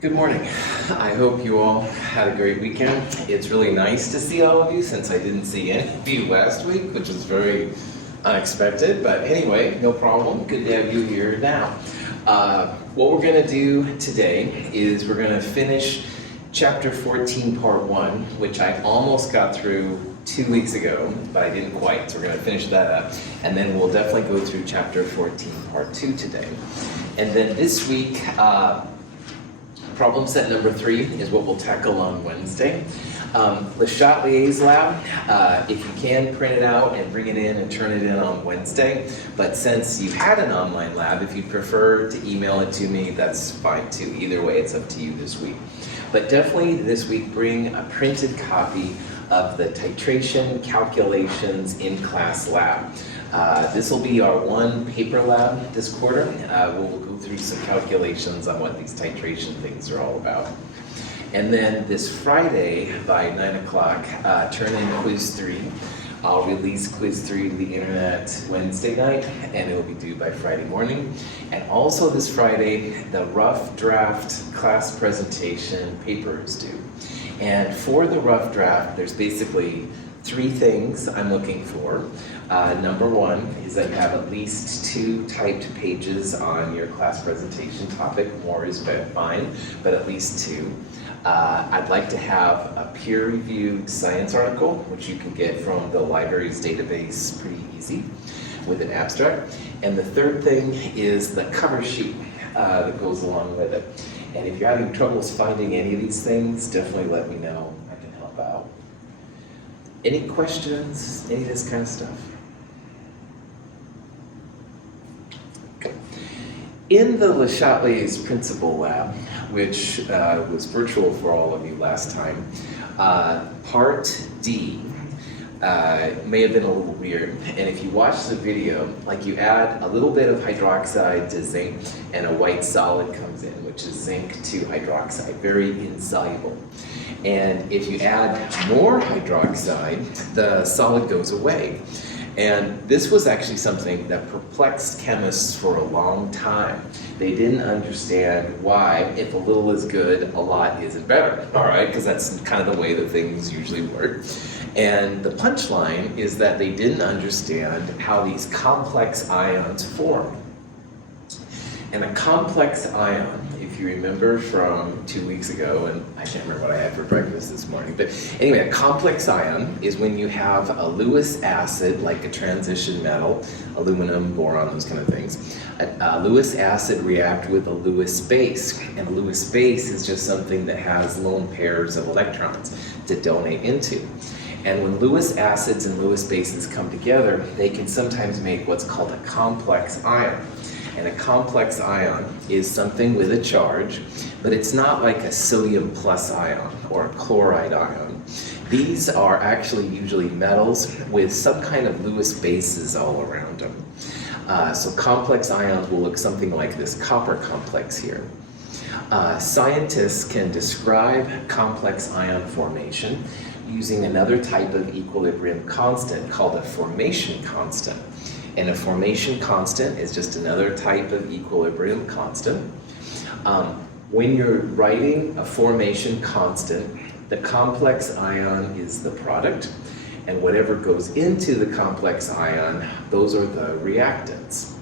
Good morning. I hope you all had a great weekend. It's really nice to see all of you since I didn't see any of you last week, which is very unexpected. But anyway, no problem. Good to have you here now. What we're going to do today is we're going to finish Chapter 14, Part 1, which I almost got through 2 weeks ago, but I didn't quite. So we're going to finish that up. And then we'll definitely go through Chapter 14, Part 2 today. And then this week, problem set number 3 is what we'll tackle on Wednesday. Le Chatelier's lab, if you can, print it out and bring it in and turn it in on Wednesday. But since you had an online lab, if you prefer to email it to me, that's fine too. Either way, it's up to you this week. But definitely this week, bring a printed copy of the titration calculations in class lab. This will be our one paper lab this quarter. We'll go through some calculations on what these titration things are all about. And then this Friday by 9 o'clock, turn in quiz 3. I'll release quiz 3 to the internet Wednesday night, and it will be due by Friday morning. And also this Friday, the rough draft class presentation paper is due. And for the rough draft, there's basically 3 things I'm looking for. Number 1 is that you have at least 2 typed pages on your class presentation topic. More is fine, but at least 2. I'd like to have a peer-reviewed science article, which you can get from the library's database pretty easy, with an abstract. And the third thing is the cover sheet that goes along with it. And if you're having troubles finding any of these things, definitely let me know. I can help out. Any questions? Any of this kind of stuff? Okay. In the Le Chatelier's principal lab, which was virtual for all of you last time, Part D may have been a little weird. And if you watch the video, like you add a little bit of hydroxide to zinc and a white solid comes in, which is zinc to hydroxide, very insoluble. And if you add more hydroxide, the solid goes away. And this was actually something that perplexed chemists for a long time. They didn't understand why, if a little is good, a lot isn't better, all right? Because that's kind of the way that things usually work. And the punchline is that they didn't understand how these complex ions form. And a complex ion, if you remember from 2 weeks ago, and I can't remember what I had for breakfast this morning, but anyway, a complex ion is when you have a Lewis acid, like a transition metal, aluminum, boron, those kind of things. A Lewis acid react with a Lewis base, and a Lewis base is just something that has lone pairs of electrons to donate into. And when Lewis acids and Lewis bases come together, they can sometimes make what's called a complex ion. And a complex ion is something with a charge, but it's not like a sodium plus ion or a chloride ion. These are actually usually metals with some kind of Lewis bases all around them. So complex ions will look something like this copper complex here. Scientists can describe complex ion formation using another type of equilibrium constant called a formation constant. And a formation constant is just another type of equilibrium constant. When you're writing a formation constant, the complex ion is the product, and whatever goes into the complex ion, those are the reactants.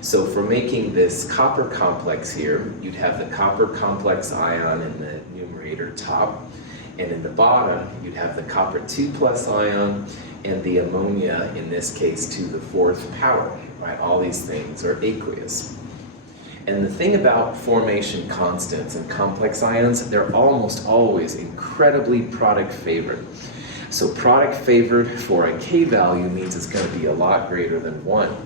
So for making this copper complex here, you'd have the copper complex ion in the numerator top, and in the bottom, you'd have the copper 2 plus ion and the ammonia, in this case, to the 4th power, right? All these things are aqueous. And the thing about formation constants and complex ions, they're almost always incredibly product favored. So product favored for a K value means it's going to be a lot greater than 1.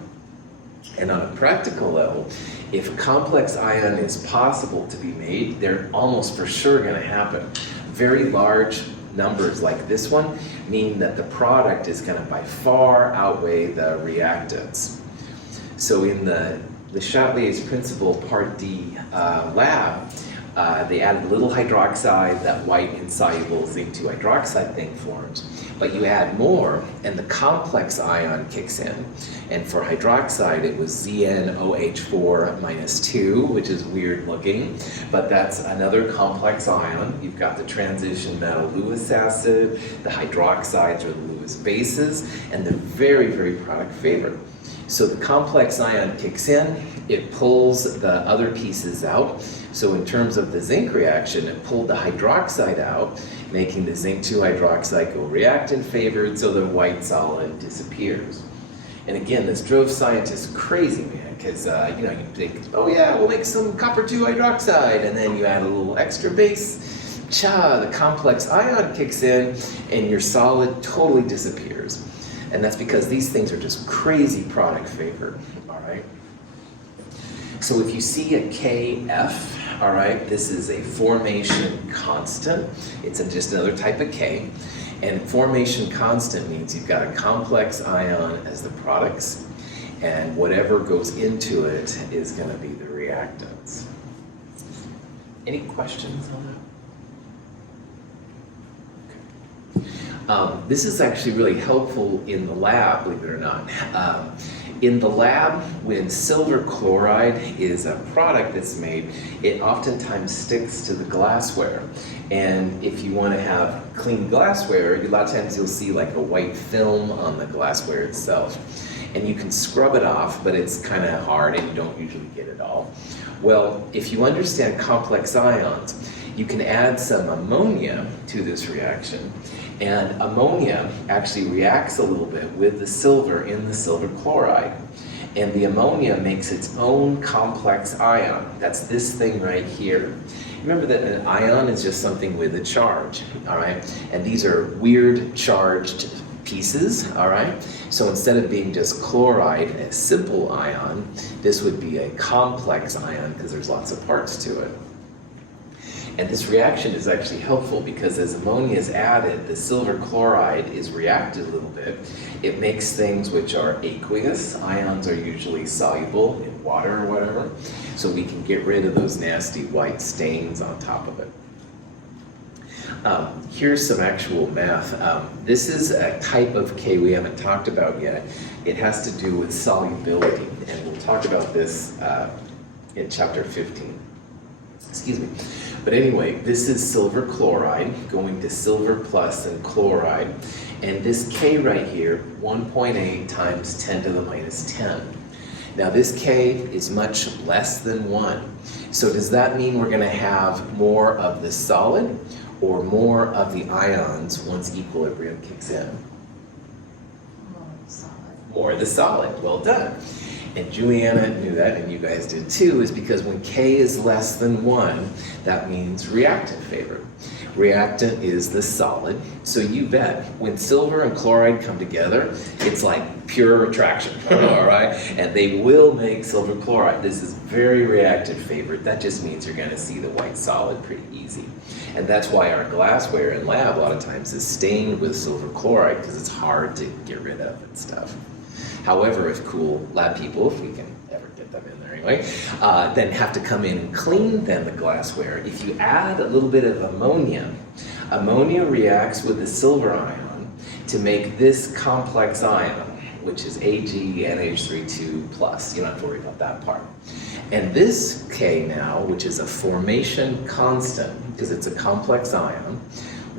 And on a practical level, if a complex ion is possible to be made, they're almost for sure going to happen. Very large numbers like this one mean that the product is going to by far outweigh the reactants. So in the Le Chatelier's principal Part D lab, They added a little hydroxide, that white insoluble zinc 2 hydroxide thing forms. But you add more, and the complex ion kicks in. And for hydroxide, it was ZnOH4 minus 2, which is weird looking, but that's another complex ion. You've got the transition metal Lewis acid, the hydroxides or the Lewis bases, and they're very, very product favored. So the complex ion kicks in, it pulls the other pieces out. So in terms of the zinc reaction, it pulled the hydroxide out, making the zinc 2 hydroxide go reactant favored, so the white solid disappears. And again, this drove scientists crazy, man, because you think, oh yeah, we'll make some copper 2 hydroxide, and then you add a little extra base, the complex ion kicks in, and your solid totally disappears. And that's because these things are just crazy product favored, all right? So if you see a KF, all right, this is a formation constant. It's just another type of K. And formation constant means you've got a complex ion as the products, and whatever goes into it is going to be the reactants. Any questions on that? This is actually really helpful in the lab, believe it or not. In the lab, when silver chloride is a product that's made, it oftentimes sticks to the glassware. And if you want to have clean glassware, a lot of times you'll see like a white film on the glassware itself. And you can scrub it off, but it's kind of hard and you don't usually get it all. Well, if you understand complex ions, you can add some ammonia to this reaction. And ammonia actually reacts a little bit with the silver in the silver chloride. And the ammonia makes its own complex ion. That's this thing right here. Remember that an ion is just something with a charge, all right? And these are weird charged pieces, all right? So instead of being just chloride, a simple ion, this would be a complex ion because there's lots of parts to it. And this reaction is actually helpful because as ammonia is added, the silver chloride is reacted a little bit. It makes things which are aqueous. Ions are usually soluble in water or whatever. So we can get rid of those nasty white stains on top of it. Here's some actual math. This is a type of K we haven't talked about yet. It has to do with solubility, and we'll talk about this in chapter 15. Excuse me. But anyway, this is silver chloride going to silver plus and chloride. And this K right here, 1.8 times 10 to the minus 10. Now this K is much less than 1. So does that mean we're going to have more of the solid or more of the ions once equilibrium kicks in? More of the solid. Well done. And Juliana knew that, and you guys did too, is because when K is less than 1, that means reactant favored. Reactant is the solid, so you bet, when silver and chloride come together, it's like pure attraction, all right? And they will make silver chloride. This is very reactant favored. That just means you're going to see the white solid pretty easy. And that's why our glassware in lab a lot of times is stained with silver chloride, because it's hard to get rid of and stuff. However, if cool lab people, if we can ever get them in there anyway, then have to come in and clean then the glassware. If you add a little bit of ammonia, ammonia reacts with the silver ion to make this complex ion, which is AgNH32+. You don't have to worry about that part. And this K now, which is a formation constant, because it's a complex ion,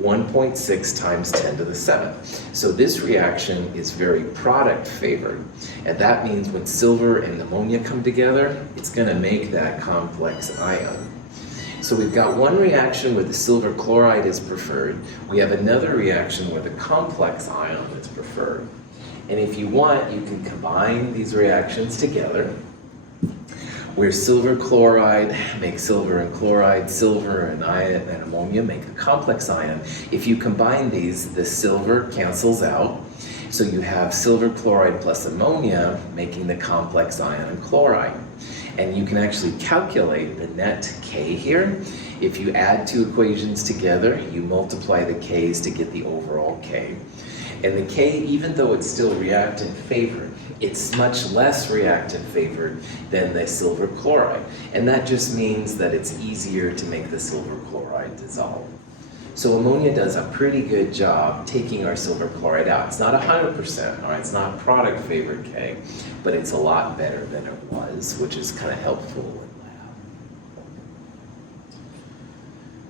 1.6 times 10 to the 7th. So this reaction is very product favored. And that means when silver and ammonia come together, it's going to make that complex ion. So we've got one reaction where the silver chloride is preferred. We have another reaction where the complex ion is preferred. And if you want, you can combine these reactions together, where silver chloride makes silver and chloride, silver and ion and ammonia make a complex ion. If you combine these, the silver cancels out, so you have silver chloride plus ammonia making the complex ion and chloride. And you can actually calculate the net K here. If you add two equations together, you multiply the K's to get the overall K. And the K, even though it's still reactant favored, it's much less reactant favored than the silver chloride. And that just means that it's easier to make the silver chloride dissolve. So ammonia does a pretty good job taking our silver chloride out. It's not 100%, all right? It's not product favored K, but it's a lot better than it was, which is kind of helpful in lab.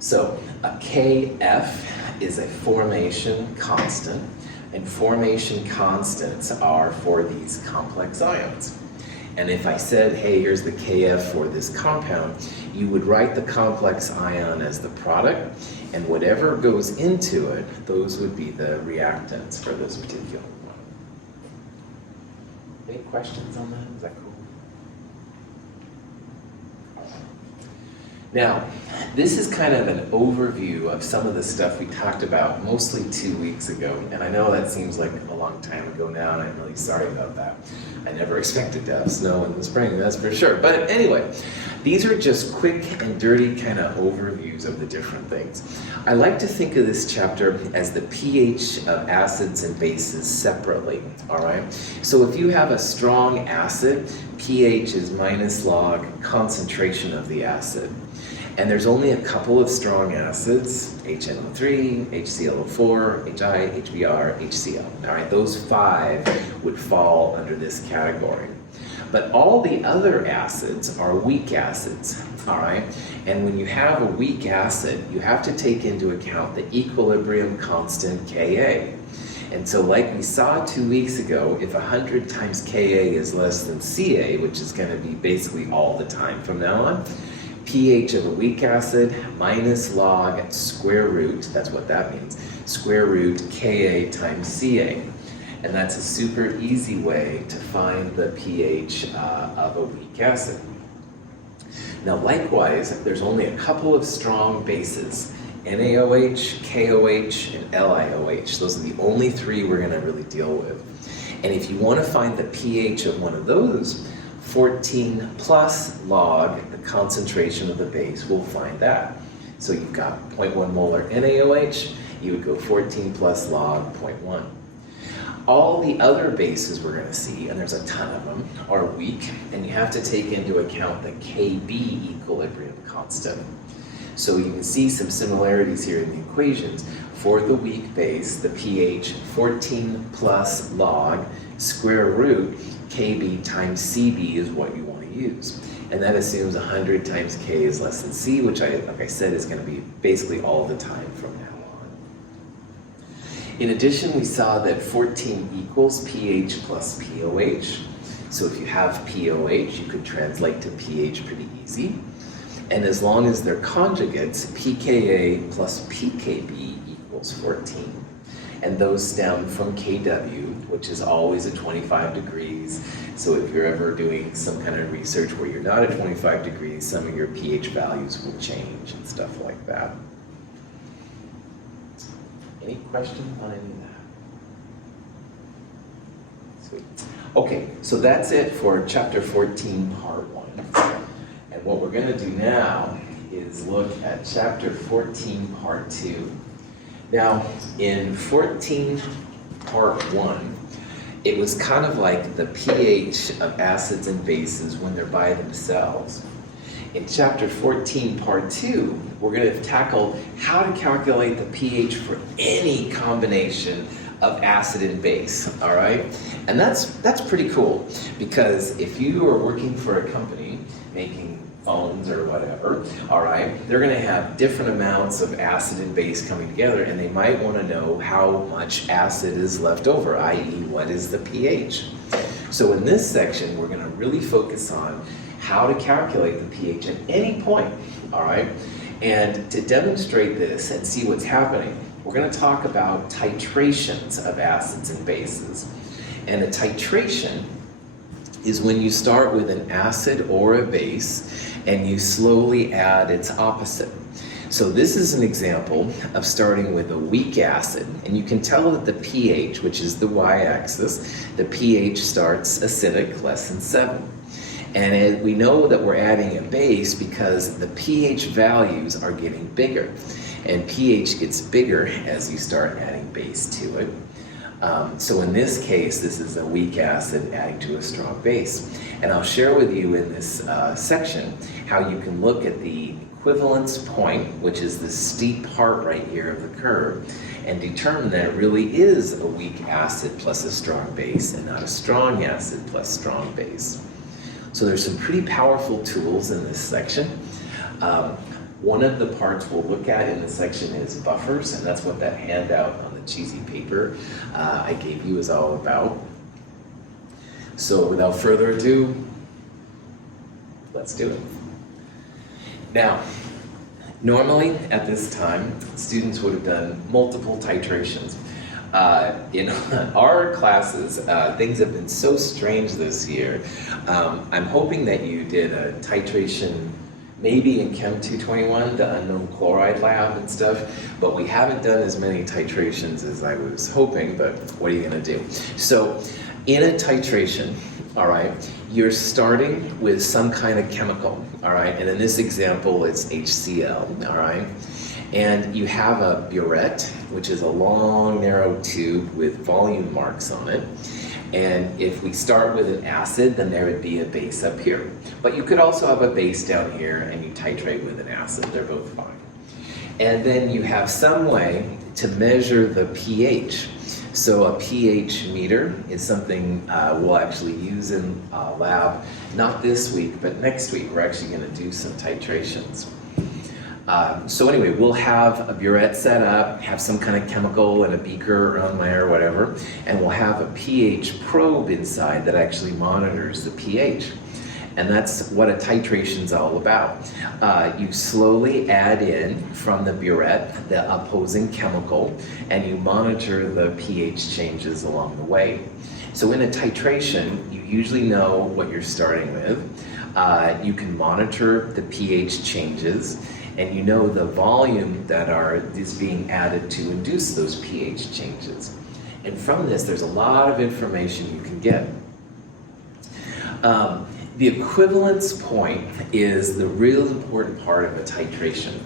So a Kf is a formation constant, and formation constants are for these complex ions. And if I said, hey, here's the Kf for this compound, you would write the complex ion as the product, and whatever goes into it, those would be the reactants for this particular one. Any questions on that? Is that cool? Now, this is kind of an overview of some of the stuff we talked about mostly 2 weeks ago. And I know that seems like a long time ago now, and I'm really sorry about that. I never expected to have snow in the spring, that's for sure. But anyway, these are just quick and dirty kind of overviews of the different things. I like to think of this chapter as the pH of acids and bases separately, all right? So if you have a strong acid, pH is minus log concentration of the acid. And there's only a couple of strong acids, HNO3, HClO4, HI, HBr, HCl. All right, those 5 would fall under this category. But all the other acids are weak acids, all right? And when you have a weak acid, you have to take into account the equilibrium constant Ka. And so like we saw 2 weeks ago, if 100 times Ka is less than Ca, which is going to be basically all the time from now on, pH of a weak acid minus log square root, that's what that means, square root Ka times Ca. And that's a super easy way to find the pH of a weak acid. Now likewise, there's only a couple of strong bases, NaOH, KOH, and LiOH. Those are the only 3 we're going to really deal with. And if you want to find the pH of one of those, 14 plus log the concentration of the base, we'll find that. So you've got 0.1 molar NaOH, you would go 14 plus log 0.1. All the other bases we're going to see, and there's a ton of them, are weak, and you have to take into account the Kb equilibrium constant. So you can see some similarities here in the equations. For the weak base, the pH 14 plus log square root Kb times Cb is what you want to use. And that assumes 100 times K is less than C, which like I said, is going to be basically all the time from now on. In addition, we saw that 14 equals pH plus POH. So if you have POH, you could translate to pH pretty easy. And as long as they're conjugates, pKa plus pKb equals 14. And those stem from Kw, which is always at 25 degrees. So if you're ever doing some kind of research where you're not at 25 degrees, some of your pH values will change and stuff like that. Any questions on any of that? Sweet. Okay, so that's it for chapter 14, part 1. And what we're going to do now is look at chapter 14, part 2. Now, in 14, part 1, it was kind of like the pH of acids and bases when they're by themselves. In chapter 14, part 2, we're going to tackle how to calculate the pH for any combination of acid and base, all right? And that's pretty cool, because if you are working for a company making phones or whatever, all right, they're going to have different amounts of acid and base coming together, and they might want to know how much acid is left over, i.e. what is the pH. So in this section, we're going to really focus on how to calculate the pH at any point, all right? And to demonstrate this and see what's happening, we're going to talk about titrations of acids and bases. And a titration is when you start with an acid or a base and you slowly add its opposite. So this is an example of starting with a weak acid, and you can tell that the pH, which is the y-axis, the pH starts acidic, less than 7. And we know that we're adding a base because the pH values are getting bigger. And pH gets bigger as you start adding base to it. So in this case, this is a weak acid adding to a strong base. And I'll share with you in this section how you can look at the equivalence point, which is the steep part right here of the curve, and determine that it really is a weak acid plus a strong base and not a strong acid plus strong base. So there's some pretty powerful tools in this section. One of the parts we'll look at in this section is buffers, and that's what that handout on the cheesy paper I gave you is all about. So without further ado, let's do it. Now, normally at this time, students would have done multiple titrations. In our classes, things have been so strange this year. I'm hoping that you did a titration maybe in Chem 221, the unknown chloride lab and stuff, but we haven't done as many titrations as I was hoping, but what are you gonna do? So in a titration, all right, you're starting with some kind of chemical, all right, and in this example, it's HCl, all right, and you have a burette, which is a long, narrow tube with volume marks on it. And if we start with an acid, then there would be a base up here. But you could also have a base down here and you titrate with an acid. They're both fine. And then you have some way to measure the pH. So a pH meter is something we'll actually use in lab, not this week, but next week. We're actually going to do some titrations. So anyway, we'll have a burette set up, have some kind of chemical in a beaker or on there or whatever, and we'll have a pH probe inside that actually monitors the pH. And that's what a titration's all about. You slowly add in from the burette the opposing chemical, and you monitor the pH changes along the way. So in a titration, you usually know what you're starting with. You can monitor the pH changes, and you know the volume that is being added to induce those pH changes. And from this, there's a lot of information you can get. The equivalence point is the real important part of a titration.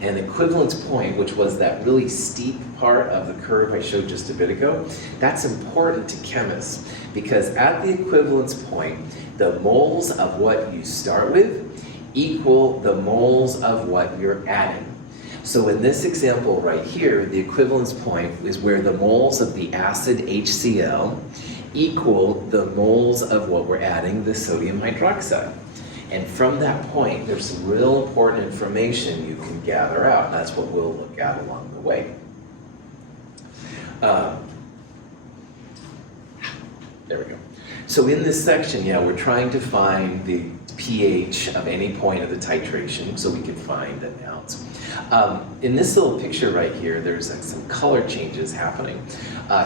And the equivalence point, which was that really steep part of the curve I showed just a bit ago, that's important to chemists because at the equivalence point, the moles of what you start with equal the moles of what you're adding. So in this example right here, the equivalence point is where the moles of the acid HCl equal the moles of what we're adding, the sodium hydroxide. And from that point, there's some real important information you can gather out, and that's what we'll look at along the way. There we go. So in this section, we're trying to find the pH of any point of the titration so we can find the amounts. In this little picture right here, there's some color changes happening.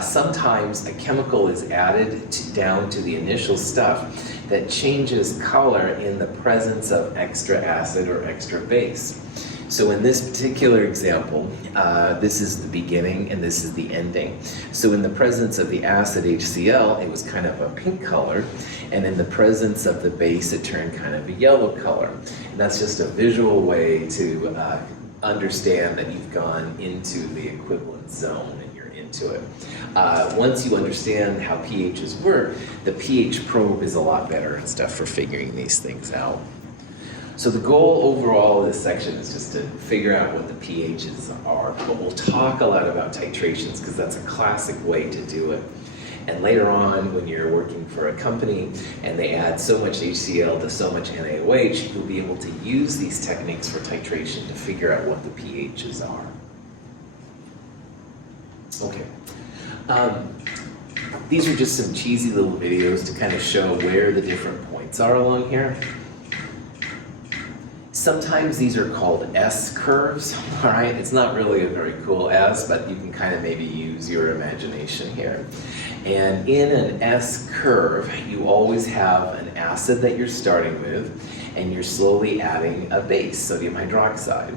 Sometimes a chemical is added down to the initial stuff that changes color in the presence of extra acid or extra base. So in this particular example, this is the beginning and this is the ending. So in the presence of the acid HCl, it was kind of a pink color, and in the presence of the base, it turned kind of a yellow color. And that's just a visual way to understand that you've gone into the equivalent zone and you're into it. Once you understand how pHs work, the pH probe is a lot better and stuff for figuring these things out. So the goal overall of this section is just to figure out what the pHs are, but we'll talk a lot about titrations because that's a classic way to do it. And later on, when you're working for a company and they add so much HCl to so much NaOH, you'll be able to use these techniques for titration to figure out what the pHs are. Okay. These are just some cheesy little videos to kind of show where the different points are along here. Sometimes these are called S curves, all right? It's not really a very cool S, but you can kind of maybe use your imagination here. And in an S curve, you always have an acid that you're starting with, and you're slowly adding a base, sodium hydroxide.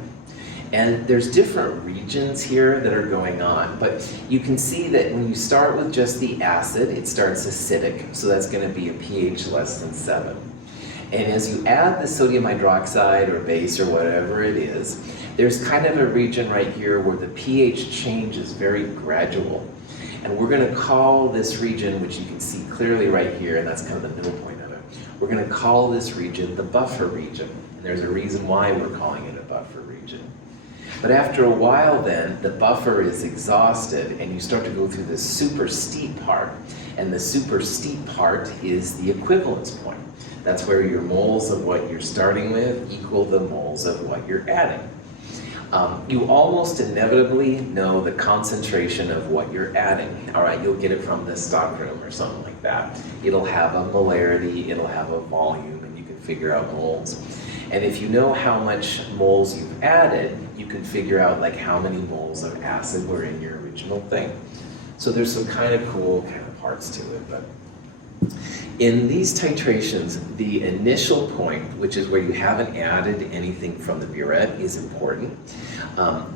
And there's different regions here that are going on, but you can see that when you start with just the acid, it starts acidic, so that's going to be a pH less than 7. And as you add the sodium hydroxide or base or whatever it is, there's kind of a region right here where the pH change is very gradual. And we're going to call this region, which you can see clearly right here, and that's kind of the middle point of it, we're going to call this region the buffer region. And there's a reason why we're calling it a buffer region. But after a while then, the buffer is exhausted and you start to go through this super steep part. And the super steep part is the equivalence point. That's where your moles of what you're starting with equal the moles of what you're adding. You almost inevitably know the concentration of what you're adding. All right, you'll get it from the stockroom or something like that. It'll have a molarity, it'll have a volume, and you can figure out moles. And if you know how much moles you've added, you can figure out like how many moles of acid were in your original thing. So there's some kind of cool kind of parts to it. But in these titrations, the initial point, which is where you haven't added anything from the burette, is important.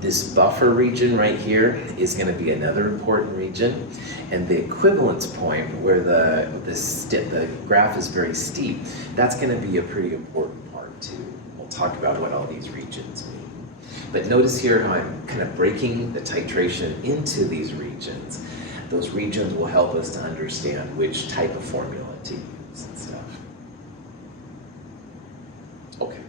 This buffer region right here is going to be another important region. And the equivalence point, where the graph is very steep, that's going to be a pretty important part too. We'll talk about what all these regions mean. But notice here how I'm kind of breaking the titration into these regions. Those regions will help us to understand which type of formula to use and stuff. Okay.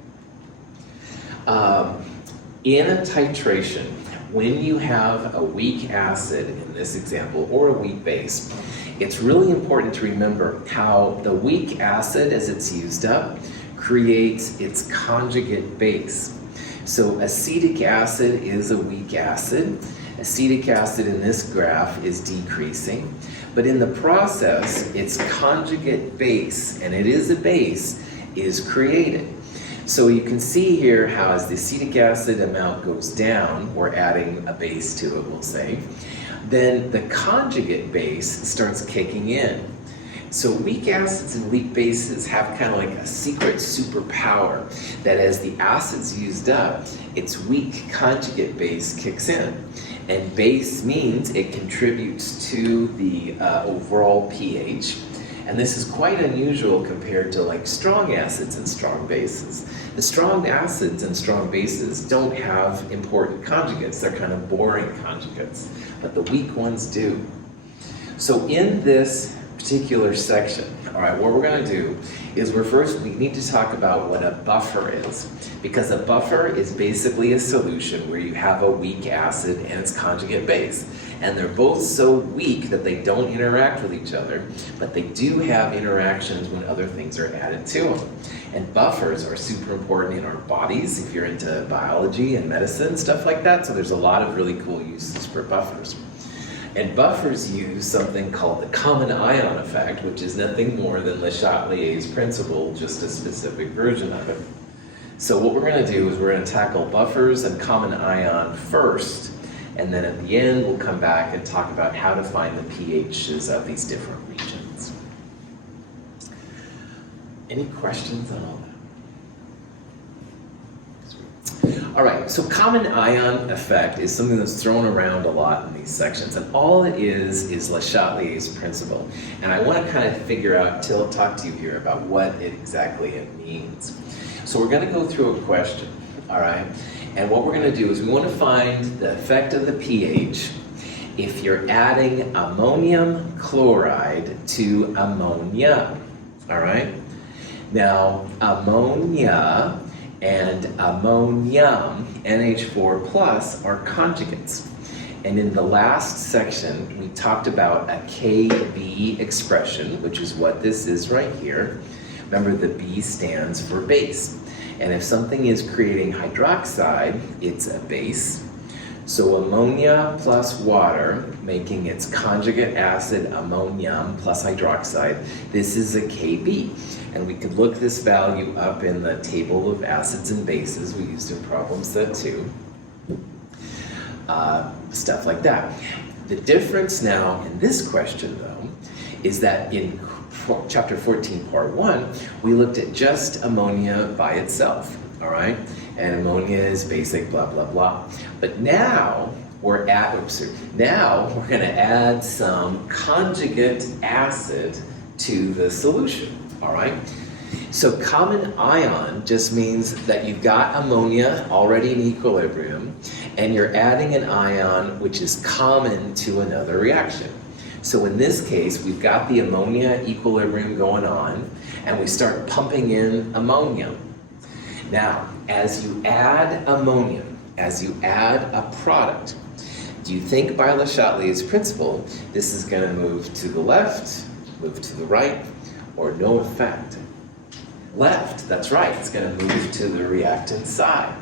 In a titration, when you have a weak acid in this example, or a weak base, it's really important to remember how the weak acid, as it's used up, creates its conjugate base. So acetic acid is a weak acid. Acetic acid in this graph is decreasing, but in the process, its conjugate base, and it is a base, is created. So you can see here how as the acetic acid amount goes down, we're adding a base to it, we'll say, then the conjugate base starts kicking in. So weak acids and weak bases have kind of like a secret superpower that as the acid's used up, its weak conjugate base kicks in. And base means it contributes to the overall pH. And this is quite unusual compared to like strong acids and strong bases. The strong acids and strong bases don't have important conjugates. They're kind of boring conjugates, but the weak ones do. So in this particular section, all right, what we're going to do is we need to talk about what a buffer is, because a buffer is basically a solution where you have a weak acid and its conjugate base, and they're both so weak that they don't interact with each other, but they do have interactions when other things are added to them. And buffers are super important in our bodies if you're into biology and medicine, stuff like that, so there's a lot of really cool uses for buffers. And buffers use something called the common ion effect, which is nothing more than Le Chatelier's principle, just a specific version of it. So what we're going to do is we're going to tackle buffers and common ion first, and then at the end we'll come back and talk about how to find the pHs of these different regions. Any questions on all that? All right, so common ion effect is something that's thrown around a lot in these sections, and all it is Le Chatelier's principle. And I want to kind of figure out, talk to you here about what exactly it means. So we're going to go through a question, all right? And what we're going to do is we want to find the effect of the pH if you're adding ammonium chloride to ammonia, all right? Now, ammonia and ammonium, NH4+, are conjugates. And in the last section, we talked about a KB expression, which is what this is right here. Remember, the B stands for base. And if something is creating hydroxide, it's a base. So ammonia plus water, making its conjugate acid ammonium plus hydroxide, this is a KB. And we could look this value up in the table of acids and bases we used in problem set 2. Stuff like that. The difference now in this question, though, is that in chapter 14, part 1, we looked at just ammonia by itself, all right? And ammonia is basic, blah, blah, blah. But now we're going to add some conjugate acid to the solution, all right? So common ion just means that you've got ammonia already in equilibrium, and you're adding an ion which is common to another reaction. So in this case, we've got the ammonia equilibrium going on, and we start pumping in ammonium. Now, as you add ammonium, as you add a product, do you think by Le Chatelier's principle, this is going to move to the left, move to the right, or no effect? Left, that's right, it's going to move to the reactant side.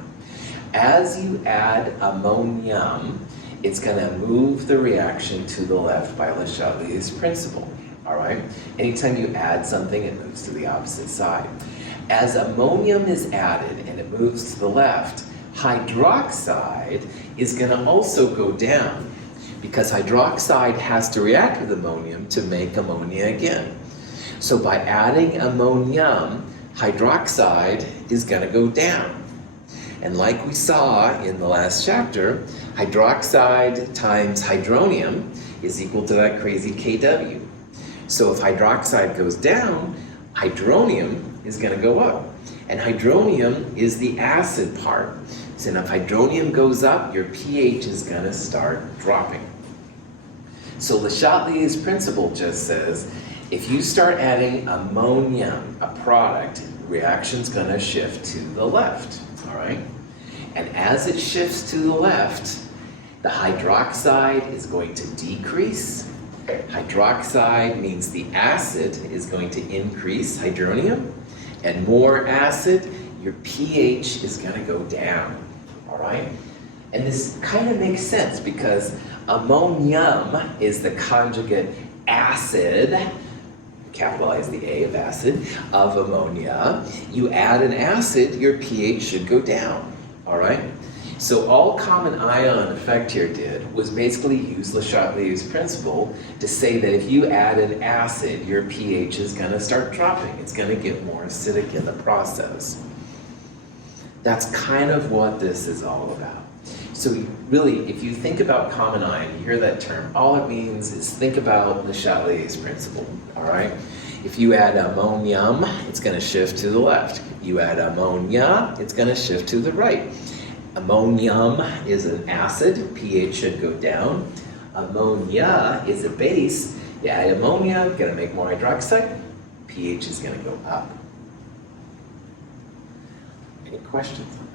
As you add ammonium, it's going to move the reaction to the left by Le Chatelier's principle, all right? Anytime you add something, it moves to the opposite side. As ammonium is added and it moves to the left, hydroxide is going to also go down because hydroxide has to react with ammonium to make ammonia again. So by adding ammonium, hydroxide is going to go down. And like we saw in the last chapter, hydroxide times hydronium is equal to that crazy Kw. So if hydroxide goes down, hydronium is going to go up. And hydronium is the acid part. So if hydronium goes up, your pH is going to start dropping. So Le Chatelier's principle just says, if you start adding ammonium, a product, the reaction's going to shift to the left, all right? And as it shifts to the left, the hydroxide is going to decrease. Hydroxide means the acid is going to increase, hydronium, and more acid, your pH is going to go down, all right? And this kind of makes sense because ammonium is the conjugate acid, capitalize the A of acid, of ammonia. You add an acid, your pH should go down, all right? So all common ion effect here did was basically use Le Chatelier's principle to say that if you add an acid, your pH is going to start dropping. It's going to get more acidic in the process. That's kind of what this is all about. So really, if you think about common ion, you hear that term, all it means is think about Le Chatelier's principle, all right? If you add ammonium, it's going to shift to the left. You add ammonia, it's going to shift to the right. Ammonium is an acid, pH should go down. Ammonia is a base. You add ammonia, going to make more hydroxide, pH is going to go up. Any questions on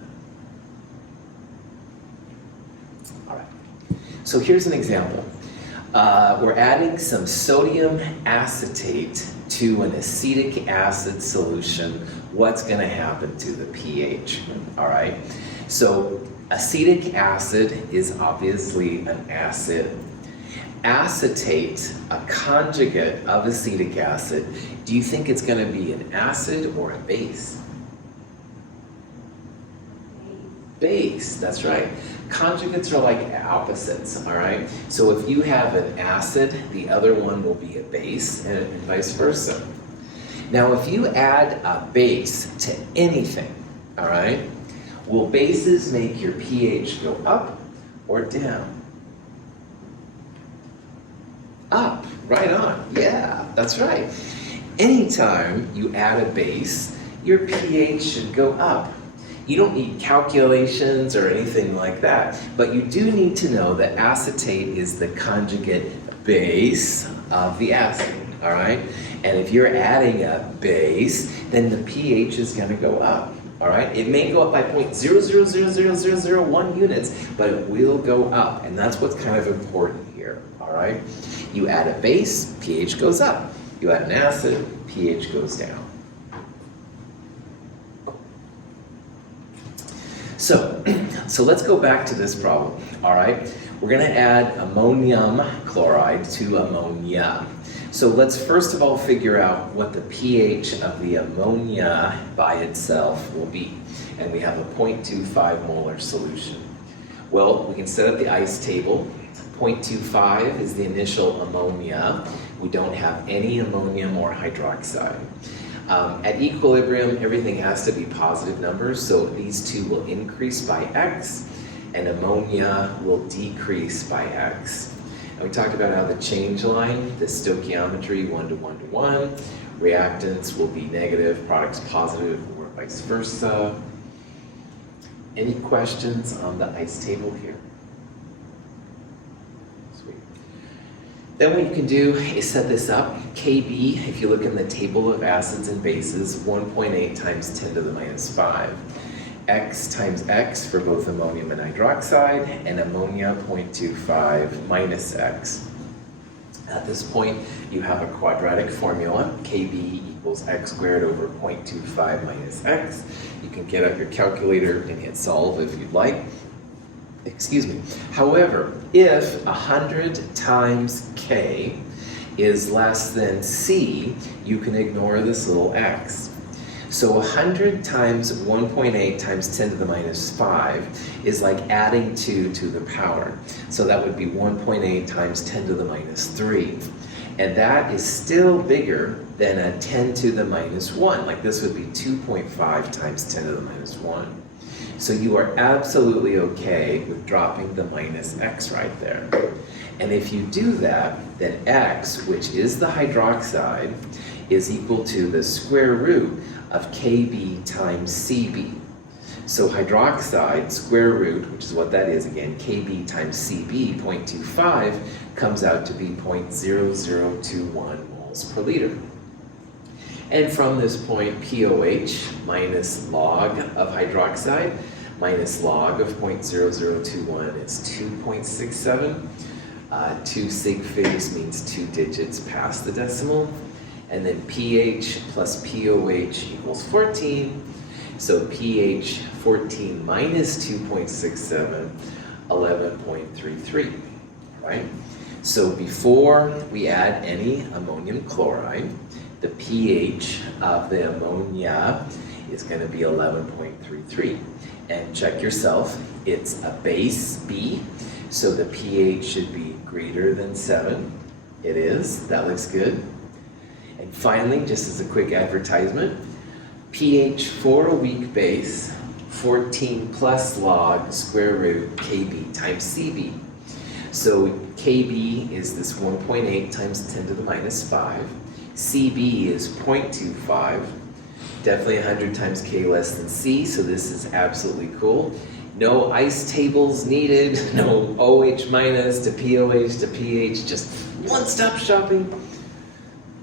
that? All right. So here's an example. We're adding some sodium acetate to an acetic acid solution. What's going to happen to the pH? All right. So acetic acid is obviously an acid. Acetate, a conjugate of acetic acid, do you think it's going to be an acid or a base? Base, that's right. Conjugates are like opposites, all right? So if you have an acid, the other one will be a base, and vice versa. Now, if you add a base to anything, all right, will bases make your pH go up or down? Up, right on, yeah, that's right. Anytime you add a base, your pH should go up. You don't need calculations or anything like that, but you do need to know that acetate is the conjugate base of the acid, all right? And if you're adding a base, then the pH is going to go up, all right? It may go up by 0.000001 units, but it will go up, and that's what's kind of important here, all right? You add a base, pH goes up. You add an acid, pH goes down. So let's go back to this problem, all right? We're going to add ammonium chloride to ammonia. So let's first of all figure out what the pH of the ammonia by itself will be. And we have a 0.25 molar solution. Well, we can set up the ice table. 0.25 is the initial ammonia. We don't have any ammonium or hydroxide. At equilibrium, everything has to be positive numbers, so these two will increase by x, and ammonia will decrease by x. And we talked about how the change line, the stoichiometry, 1 to 1 to 1, reactants will be negative, products positive, or vice versa. Any questions on the ice table here? Sweet. Then what you can do is set this up. Kb, if you look in the table of acids and bases, 1.8 times 10 to the minus 5. X times X for both ammonium and hydroxide, and ammonia 0.25 minus X. At this point, you have a quadratic formula, Kb equals X squared over 0.25 minus X. You can get out your calculator and hit solve if you'd like. Excuse me. However, if 100 times K is less than C, you can ignore this little X. So 100 times 1.8 times 10 to the minus 5 is like adding 2 to the power. So that would be 1.8 times 10 to the minus 3. And that is still bigger than a 10 to the minus 1. Like this would be 2.5 times 10 to the minus 1. So you are absolutely okay with dropping the minus X right there. And if you do that, then X, which is the hydroxide, is equal to the square root of Kb times Cb. So hydroxide square root, which is what that is again, Kb times Cb, 0.25, comes out to be 0.0021 moles per liter. And from this point, POH minus log of hydroxide minus log of 0.0021 is 2.67. 2 sig figs means 2 digits past the decimal. And then pH plus POH equals 14. So pH 14 minus 2.67, 11.33, right? So before we add any ammonium chloride, the pH of the ammonia is going to be 11.33. And check yourself, it's a base B, so the pH should be greater than 7. It is, that looks good. And finally, just as a quick advertisement, pH for a weak base, 14 plus log square root Kb times Cb. So Kb is this 1.8 times 10 to the minus 5. Cb is 0.25. Definitely 100 times K less than C, so this is absolutely cool. No ice tables needed, no OH minus to POH to pH, just one-stop shopping.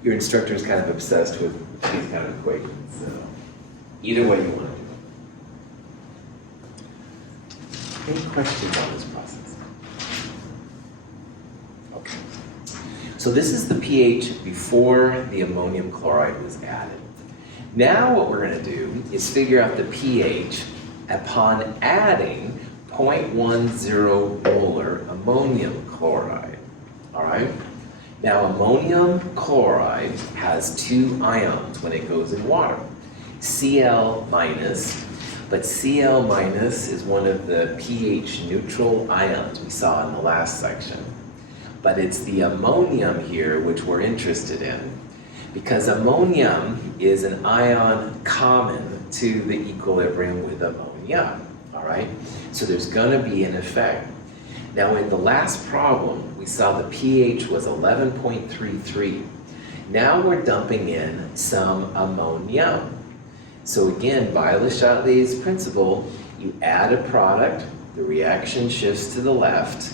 Your instructor is kind of obsessed with these kind of equations, so either way you want to do it. Any questions on this process? Okay. So this is the pH before the ammonium chloride was added. Now what we're going to do is figure out the pH upon adding 0.10 molar ammonium chloride. All right? Now ammonium chloride has 2 ions when it goes in water. Cl minus, but Cl minus is one of the pH neutral ions we saw in the last section. But it's the ammonium here which we're interested in, because ammonium is an ion common to the equilibrium with ammonia, all right? So there's gonna be an effect. Now in the last problem, we saw the pH was 11.33. Now we're dumping in some ammonium. So again, by Le Chatelier's principle, you add a product, the reaction shifts to the left,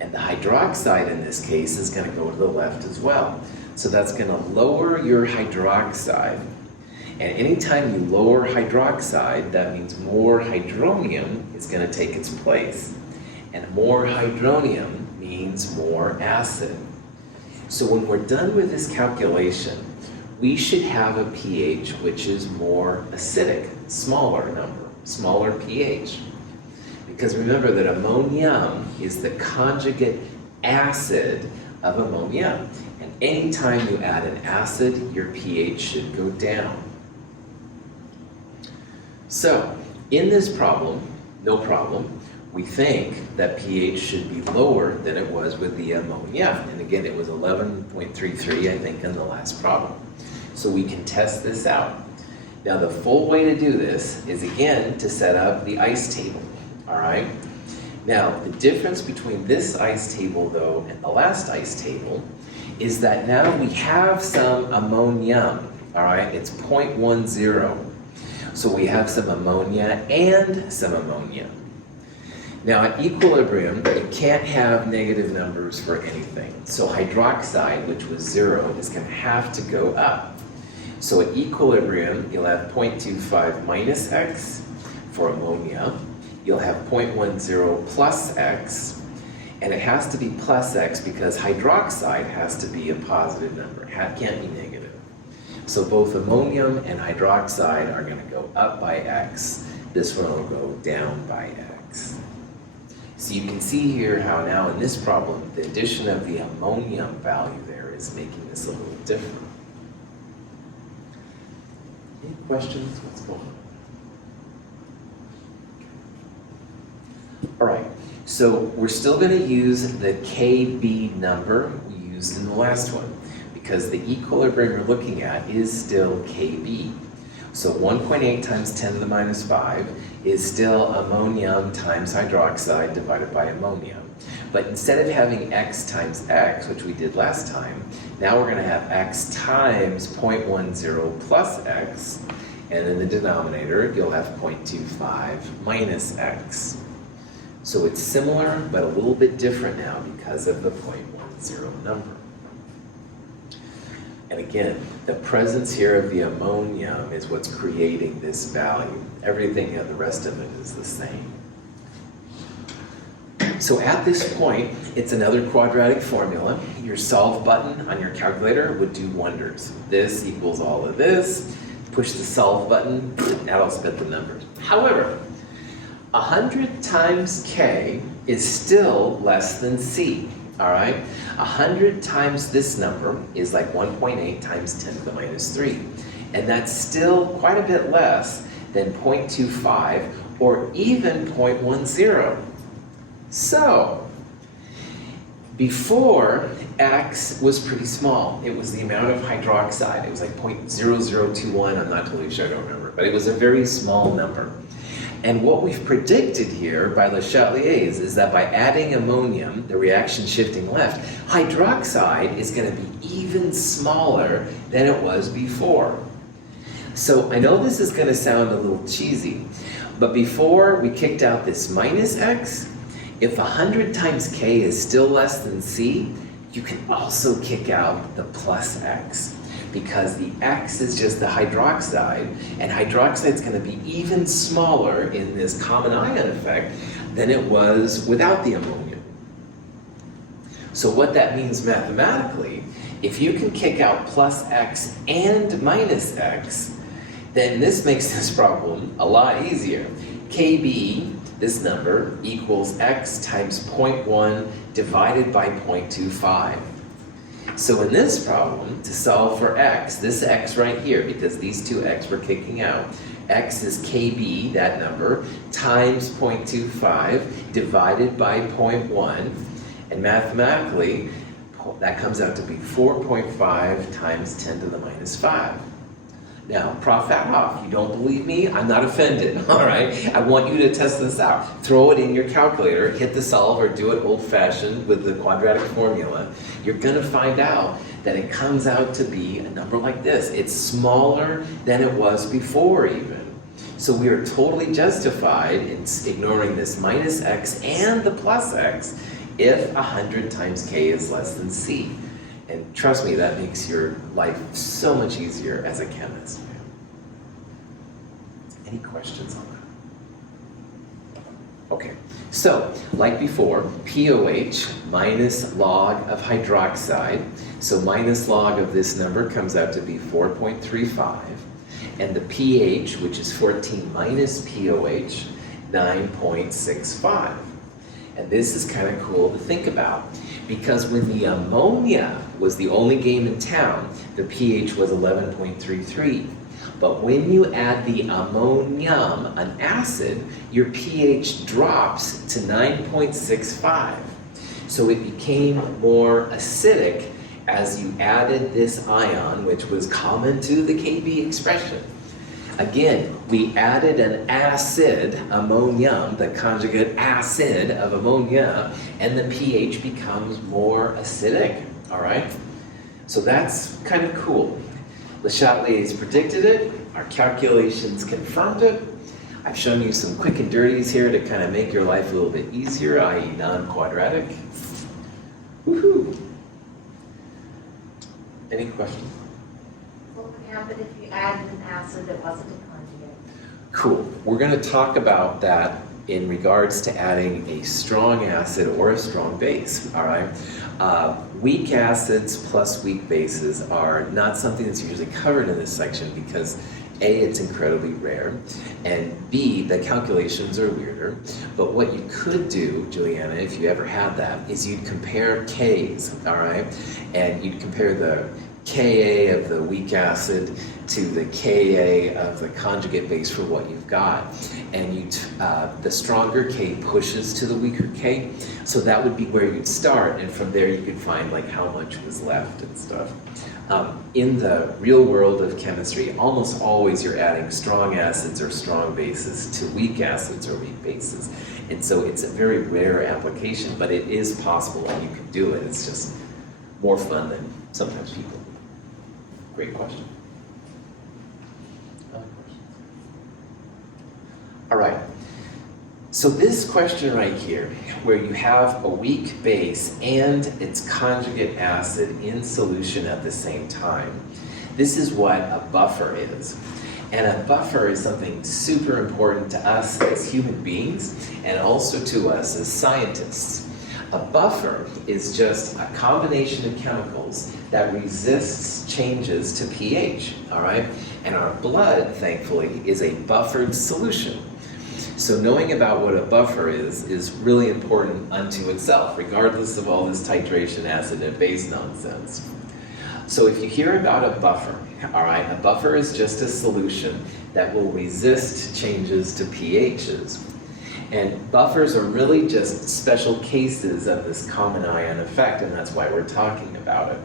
and the hydroxide in this case is gonna go to the left as well. So that's gonna lower your hydroxide. And anytime you lower hydroxide, that means more hydronium is gonna take its place. And more hydronium means more acid. So when we're done with this calculation, we should have a pH which is more acidic, smaller number, smaller pH. Because remember that ammonium is the conjugate acid of ammonia. And anytime you add an acid, your pH should go down. So in this problem, no problem, we think that pH should be lower than it was with the ammonia. And again, it was 11.33, I think, in the last problem. So we can test this out. Now the full way to do this is, again, to set up the ice table, all right? Now, the difference between this ice table, though, and the last ice table is that now we have some ammonium, all right? It's 0.10. So we have some ammonia and some ammonia. Now at equilibrium, you can't have negative numbers for anything. So hydroxide, which was 0, is going to have to go up. So at equilibrium, you'll have 0.25 minus x for ammonia. You'll have 0.10 plus x, and it has to be plus x because hydroxide has to be a positive number. It can't be negative. So both ammonium and hydroxide are going to go up by x. This one will go down by x. So you can see here how now in this problem, the addition of the ammonium value there is making this a little different. Any questions? What's going on? All right, so we're still going to use the KB number we used in the last one because the equilibrium we're looking at is still KB. So 1.8 times 10 to the minus 5 is still ammonium times hydroxide divided by ammonium. But instead of having x times x, which we did last time, now we're going to have x times 0.10 plus x, and in the denominator you'll have 0.25 minus x. So it's similar, but a little bit different now because of the 0.10 number. And again, the presence here of the ammonium is what's creating this value. Everything, the rest of it is the same. So at this point, it's another quadratic formula. Your solve button on your calculator would do wonders. This equals all of this. Push the solve button, that'll spit the numbers. However, 100 times k is still less than c. All right, 100 times this number is like 1.8 times 10 to the minus 3. And that's still quite a bit less than 0.25 or even 0.10. So, before x was pretty small. It was the amount of hydroxide. It was like 0.0021, I'm not totally sure, I don't remember. But it was a very small number. And what we've predicted here by Le Chatelier's is that by adding ammonium, the reaction shifting left, hydroxide is going to be even smaller than it was before. So I know this is going to sound a little cheesy, but before we kicked out this minus x, if 100 times k is still less than c, you can also kick out the plus x. Because the x is just the hydroxide, and hydroxide is going to be even smaller in this common ion effect than it was without the ammonia. So what that means mathematically, if you can kick out plus x and minus x, then this makes this problem a lot easier. KB, this number, equals x times 0.1 divided by 0.25. So in this problem, to solve for x, this x right here, because these two x we're kicking out, x is KB, that number, times 0.25 divided by 0.1, and mathematically, that comes out to be 4.5 times 10 to the minus 5. Now, Prof. Adolf, you don't believe me? I'm not offended, all right? I want you to test this out. Throw it in your calculator, hit the solve, or do it old-fashioned with the quadratic formula. You're going to find out that it comes out to be a number like this. It's smaller than it was before even. So we are totally justified in ignoring this minus x and the plus x if 100 times k is less than c. And trust me, that makes your life so much easier as a chemist. Any questions on that? Okay, so like before, POH minus log of hydroxide. So minus log of this number comes out to be 4.35. And the pH, which is 14 minus POH, 9.65. And this is kind of cool to think about, because when the ammonia was the only game in town, the pH was 11.33. But when you add the ammonium, an acid, your pH drops to 9.65. So it became more acidic as you added this ion, which was common to the KB expression. Again, we added an acid, ammonium, the conjugate acid of ammonia, and the pH becomes more acidic, all right? So that's kind of cool. Le Chatelier's predicted it, our calculations confirmed it. I've shown you some quick and dirties here to kind of make your life a little bit easier, i.e. non-quadratic. Woohoo! Any questions? What would happen if you added an acid that wasn't a conjugate? Cool. We're going to talk about that in regards to adding a strong acid or a strong base, all right? Weak acids plus weak bases are not something that's usually covered in this section because A, it's incredibly rare, and B, the calculations are weirder. But what you could do, Juliana, if you ever had that, is you'd compare Ks, all right? And you'd compare the Ka of the weak acid to the Ka of the conjugate base for what you've got. And the stronger K pushes to the weaker K, so that would be where you'd start, and from there you could find like how much was left and stuff. In the real world of chemistry, almost always you're adding strong acids or strong bases to weak acids or weak bases. And so it's a very rare application, but it is possible and you can do it. It's just more fun than sometimes people do. Great question. Other questions? All right. So this question right here, where you have a weak base and its conjugate acid in solution at the same time, this is what a buffer is. And a buffer is something super important to us as human beings and also to us as scientists. A buffer is just a combination of chemicals that resists changes to pH, all right? And our blood, thankfully, is a buffered solution. So knowing about what a buffer is really important unto itself, regardless of all this titration, acid, and base nonsense. So if you hear about a buffer, all right, a buffer is just a solution that will resist changes to pHs. And buffers are really just special cases of this common ion effect, and that's why we're talking about it.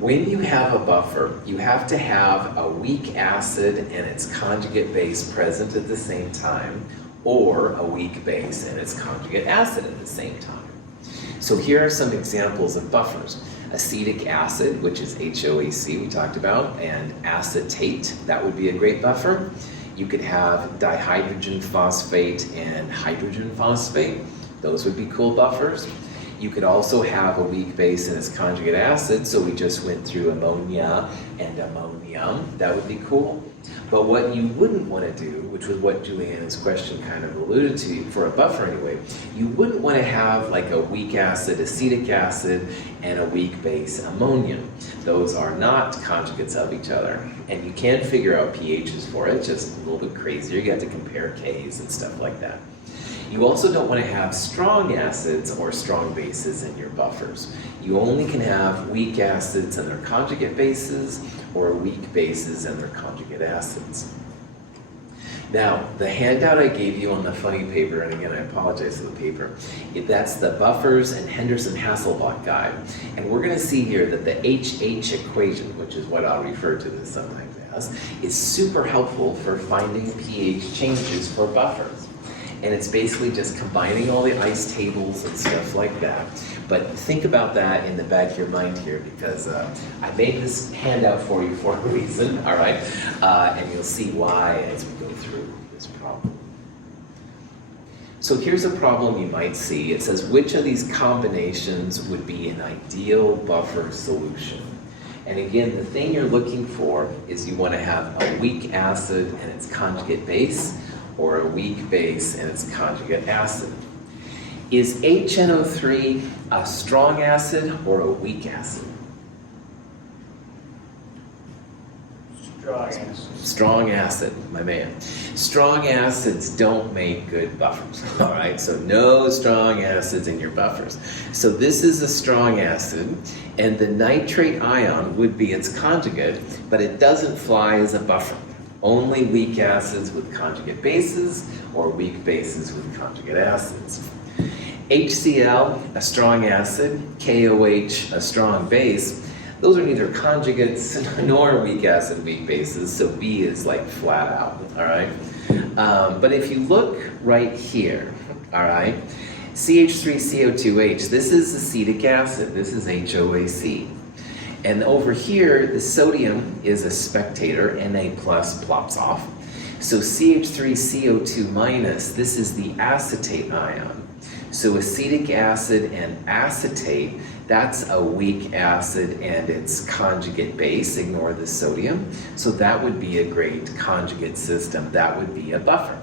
When you have a buffer, you have to have a weak acid and its conjugate base present at the same time, or a weak base and its conjugate acid at the same time. So here are some examples of buffers. Acetic acid, which is HOAC we talked about, and acetate, that would be a great buffer. You could have dihydrogen phosphate and hydrogen phosphate. Those would be cool buffers. You could also have a weak base and its conjugate acid, so we just went through ammonia and ammonium. That would be cool. But what you wouldn't want to do, which was what Juliana's question kind of alluded to, for a buffer anyway, you wouldn't want to have like a weak acid acetic acid and a weak base ammonium. Those are not conjugates of each other. And you can figure out pHs for it, just a little bit crazier. You have to compare Ks and stuff like that. You also don't want to have strong acids or strong bases in your buffers. You only can have weak acids and their conjugate bases, or weak bases and their conjugate acids. Now, the handout I gave you on the funny paper, and again I apologize for the paper, that's the Buffers and Henderson-Hasselbalch guide. And we're going to see here that the HH equation, which is what I'll refer to this sometimes as, is super helpful for finding pH changes for buffers. And it's basically just combining all the ice tables and stuff like that. But think about that in the back of your mind here, because I made this handout for you for a reason, all right? And you'll see why as we go through this problem. So here's a problem you might see. It says, which of these combinations would be an ideal buffer solution? And again, the thing you're looking for is you want to have a weak acid and its conjugate base, or a weak base and its conjugate acid. Is HNO3 a strong acid or a weak acid? Strong acid. Strong acid, my man. Strong acids don't make good buffers, all right? So no strong acids in your buffers. So this is a strong acid, and the nitrate ion would be its conjugate, but it doesn't fly as a buffer. Only weak acids with conjugate bases, or weak bases with conjugate acids. HCl, a strong acid, KOH, a strong base, those are neither conjugates nor weak acid weak bases, so B is like flat out, all right? But if you look right here, all right, CH3CO2H, this is acetic acid, this is HOAC. And over here, the sodium is a spectator, Na plus plops off. So CH3CO2 minus, this is the acetate ion. So acetic acid and acetate, that's a weak acid and its conjugate base, ignore the sodium. So that would be a great conjugate system. That would be a buffer.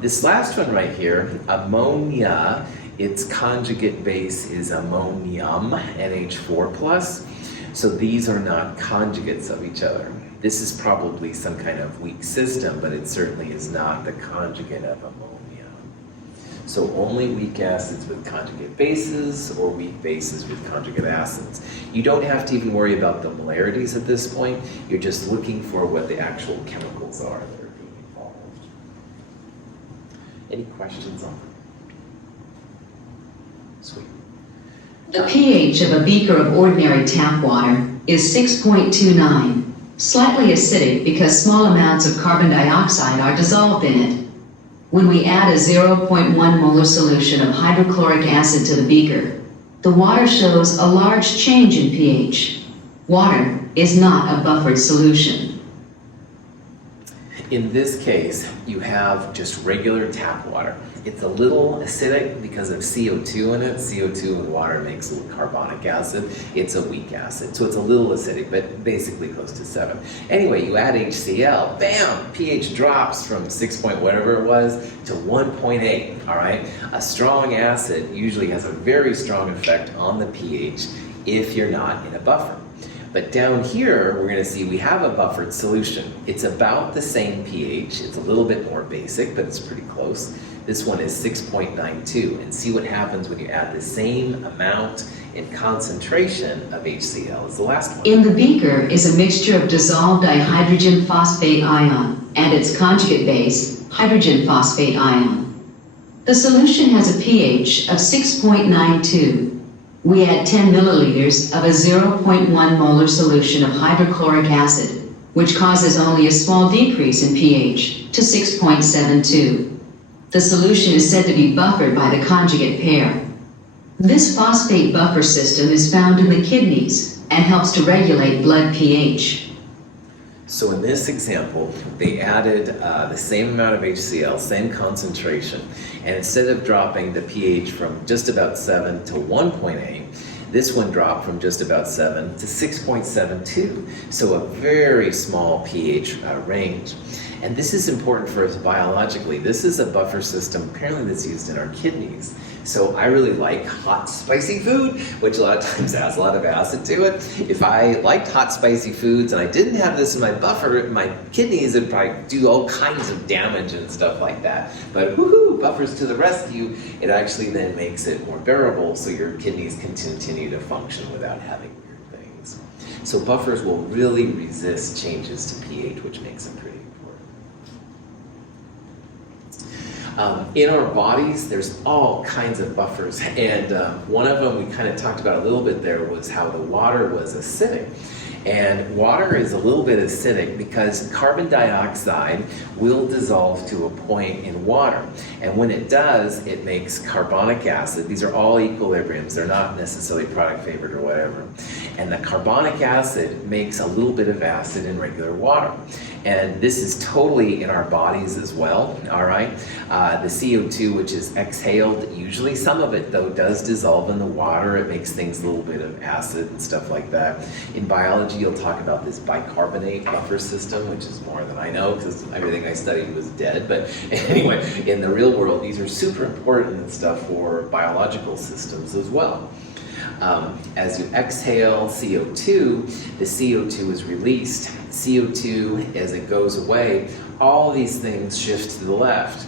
This last one right here, ammonia, its conjugate base is ammonium, NH4+. So these are not conjugates of each other. This is probably some kind of weak system, but it certainly is not the conjugate of ammonia. So only weak acids with conjugate bases or weak bases with conjugate acids. You don't have to even worry about the molarities at this point. You're just looking for what the actual chemicals are that are being involved. Any questions on that? Sweet. The pH of a beaker of ordinary tap water is 6.29, slightly acidic because small amounts of carbon dioxide are dissolved in it. When we add a 0.1 molar solution of hydrochloric acid to the beaker, the water shows a large change in pH. Water is not a buffered solution. In this case, you have just regular tap water. It's a little acidic because of CO2 in it. CO2 in water makes a little carbonic acid. It's a weak acid, so it's a little acidic, but basically close to 7. Anyway, you add HCl, bam, pH drops from 6 point whatever it was to 1.8, all right? A strong acid usually has a very strong effect on the pH if you're not in a buffer. But down here, we're going to see we have a buffered solution. It's about the same pH. It's a little bit more basic, but it's pretty close. This one is 6.92. And see what happens when you add the same amount in concentration of HCl as the last one. In the beaker is a mixture of dissolved dihydrogen phosphate ion and its conjugate base, hydrogen phosphate ion. The solution has a pH of 6.92. We add 10 milliliters of a 0.1 molar solution of hydrochloric acid, which causes only a small decrease in pH to 6.72. The solution is said to be buffered by the conjugate pair. This phosphate buffer system is found in the kidneys and helps to regulate blood pH. So in this example, they added the same amount of HCl, same concentration, and instead of dropping the pH from just about 7 to 1.8, this one dropped from just about 7 to 6.72. So a very small pH range. And this is important for us biologically. This is a buffer system apparently that's used in our kidneys. So I really like hot, spicy food, which a lot of times has a lot of acid to it. If I liked hot, spicy foods and I didn't have this in my buffer, my kidneys would probably do all kinds of damage and stuff like that. But woohoo, buffers to the rescue. It actually then makes it more bearable so your kidneys can continue to function without having weird things. So buffers will really resist changes to pH, which makes them pretty important. In our bodies, there's all kinds of buffers, and one of them we kind of talked about a little bit there was how the water was acidic. And water is a little bit acidic because carbon dioxide will dissolve to a point in water. And when it does, it makes carbonic acid. These are all equilibriums. They're not necessarily product favored or whatever. And the carbonic acid makes a little bit of acid in regular water. And this is totally in our bodies as well, all right? The CO2, which is exhaled, usually some of it, though, does dissolve in the water. It makes things a little bit of acid and stuff like that. In biology, you'll talk about this bicarbonate buffer system, which is more than I know because everything I studied was dead. But anyway, in the real world, these are super important and stuff for biological systems as well. As you exhale CO2, the CO2 is released. CO2, as it goes away, all these things shift to the left.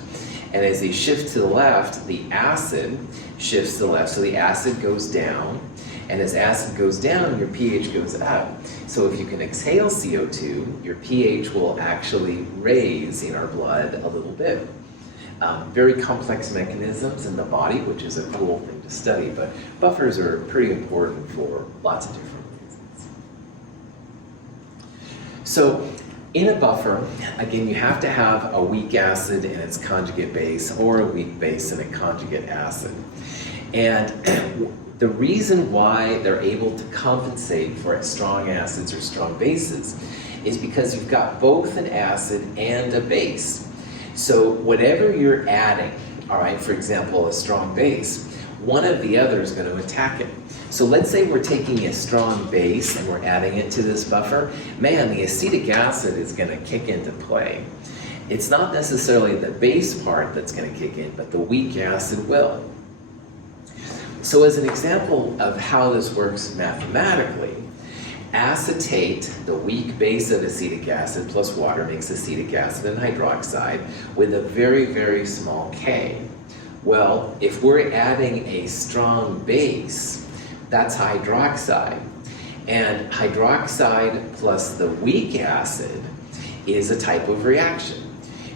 And as they shift to the left, the acid shifts to the left. So the acid goes down. And as acid goes down, your pH goes up. So if you can exhale CO2, your pH will actually raise in our blood a little bit. Very complex mechanisms in the body, which is a cool thing to study, but buffers are pretty important for lots of different reasons. So in a buffer, again, you have to have a weak acid and its conjugate base, or a weak base and a conjugate acid. And the reason why they're able to compensate for strong acids or strong bases is because you've got both an acid and a base. So whatever you're adding, all right, for example, a strong base, one of the other is going to attack it. So let's say we're taking a strong base and we're adding it to this buffer. Man, the acetic acid is going to kick into play. It's not necessarily the base part that's going to kick in, but the weak acid will. So as an example of how this works mathematically, acetate, the weak base of acetic acid plus water, makes acetic acid and hydroxide with a very, very small K. Well, if we're adding a strong base, that's hydroxide. And hydroxide plus the weak acid is a type of reaction.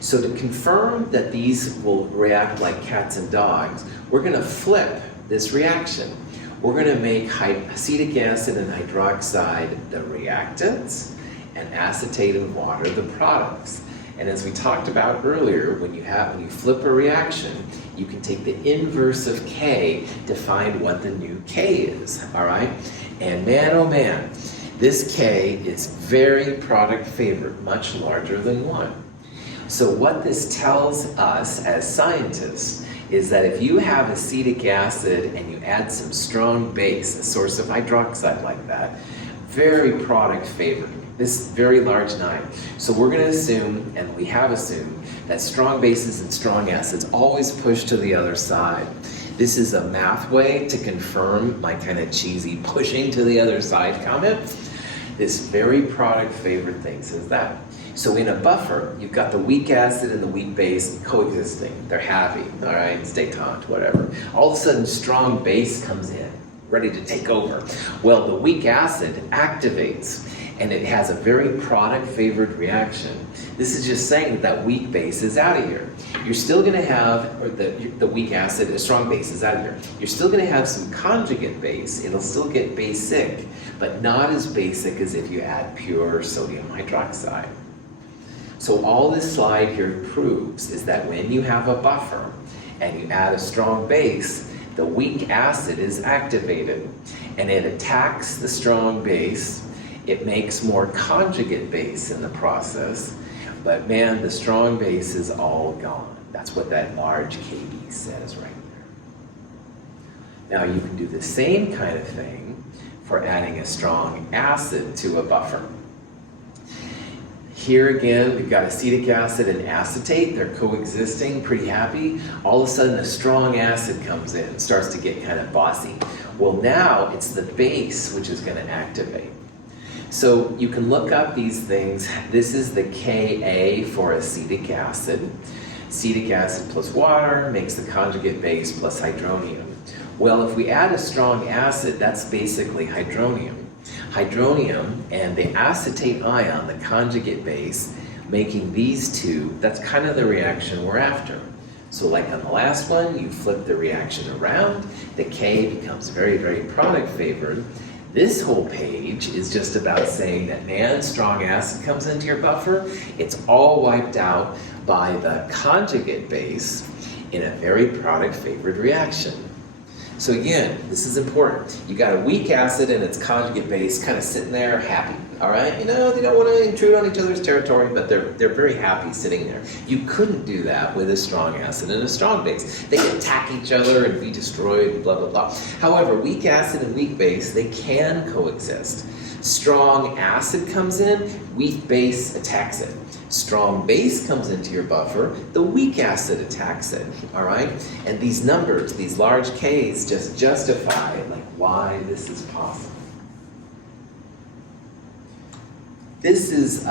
So to confirm that these will react like cats and dogs, we're going to flip this reaction. We're going to make acetic acid and hydroxide the reactants and acetate and water the products. And as we talked about earlier, when you flip a reaction, you can take the inverse of K to find what the new K is, all right? And man, oh man, this K is very product favored, much larger than 1. So what this tells us as scientists is that if you have acetic acid and you add some strong base, a source of hydroxide like that, very product favored, this very large 9. So we're going to assume, and we have assumed, that strong bases and strong acids always push to the other side. This is a math way to confirm my kind of cheesy pushing to the other side comment. This very product favored thing says that. So in a buffer, you've got the weak acid and the weak base coexisting. They're happy, all right, it's détente, whatever. All of a sudden, strong base comes in, ready to take over. Well, the weak acid activates, and it has a very product-favored reaction. This is just saying that weak base is out of here. You're still going to have, or the weak acid, the strong base is out of here. You're still going to have some conjugate base. It'll still get basic, but not as basic as if you add pure sodium hydroxide. So all this slide here proves is that when you have a buffer and you add a strong base, the weak acid is activated and it attacks the strong base. It makes more conjugate base in the process, but man, the strong base is all gone. That's what that large KB says right there. Now you can do the same kind of thing for adding a strong acid to a buffer. Here again, we've got acetic acid and acetate. They're coexisting, pretty happy. All of a sudden, a strong acid comes in, starts to get kind of bossy. Well, now it's the base which is going to activate. So you can look up these things. This is the Ka for acetic acid. Acetic acid plus water makes the conjugate base plus hydronium. Well, if we add a strong acid, that's basically hydronium. Hydronium and the acetate ion, the conjugate base, making these two, that's kind of the reaction we're after. So like on the last one, you flip the reaction around, the K becomes very, very product favored. This whole page is just about saying that, man, strong acid comes into your buffer, it's all wiped out by the conjugate base in a very product favored reaction. So again, this is important. You got a weak acid and its conjugate base kind of sitting there happy, all right? You know, they don't want to intrude on each other's territory, but they're very happy sitting there. You couldn't do that with a strong acid and a strong base. They could attack each other and be destroyed, blah, blah, blah. However, weak acid and weak base, they can coexist. Strong acid comes in, weak base attacks it. Strong base comes into your buffer, the weak acid attacks it, all right? And these numbers, these large Ks, just justify like why this is possible. This is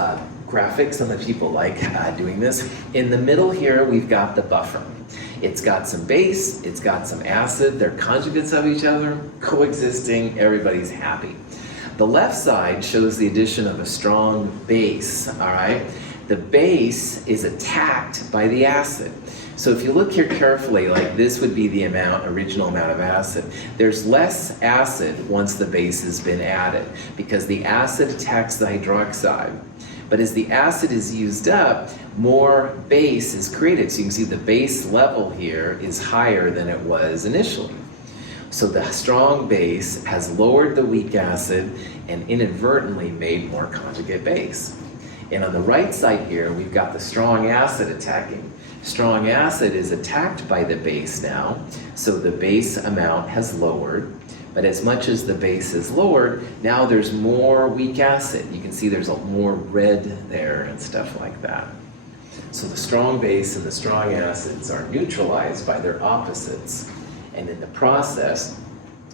graphics. Some of the people like doing this. In the middle here, we've got the buffer. It's got some base, it's got some acid, they're conjugates of each other, coexisting, everybody's happy. The left side shows the addition of a strong base, all right? The base is attacked by the acid. So if you look here carefully, like this would be the original amount of acid. There's less acid once the base has been added because the acid attacks the hydroxide. But as the acid is used up, more base is created. So you can see the base level here is higher than it was initially. So the strong base has lowered the weak acid and inadvertently made more conjugate base. And on the right side here, we've got the strong acid attacking. Strong acid is attacked by the base now, so the base amount has lowered. But as much as the base is lowered, now there's more weak acid. You can see there's more red there and stuff like that. So the strong base and the strong acids are neutralized by their opposites. And in the process,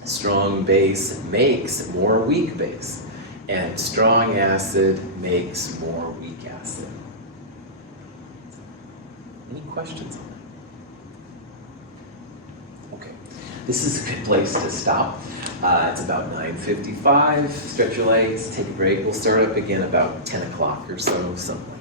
strong base makes more weak base, and strong acid makes more weak acid. Any questions on that? Okay, this is a good place to stop. It's about 9:55. Stretch your legs, take a break. We'll start up again about 10 o'clock or so, something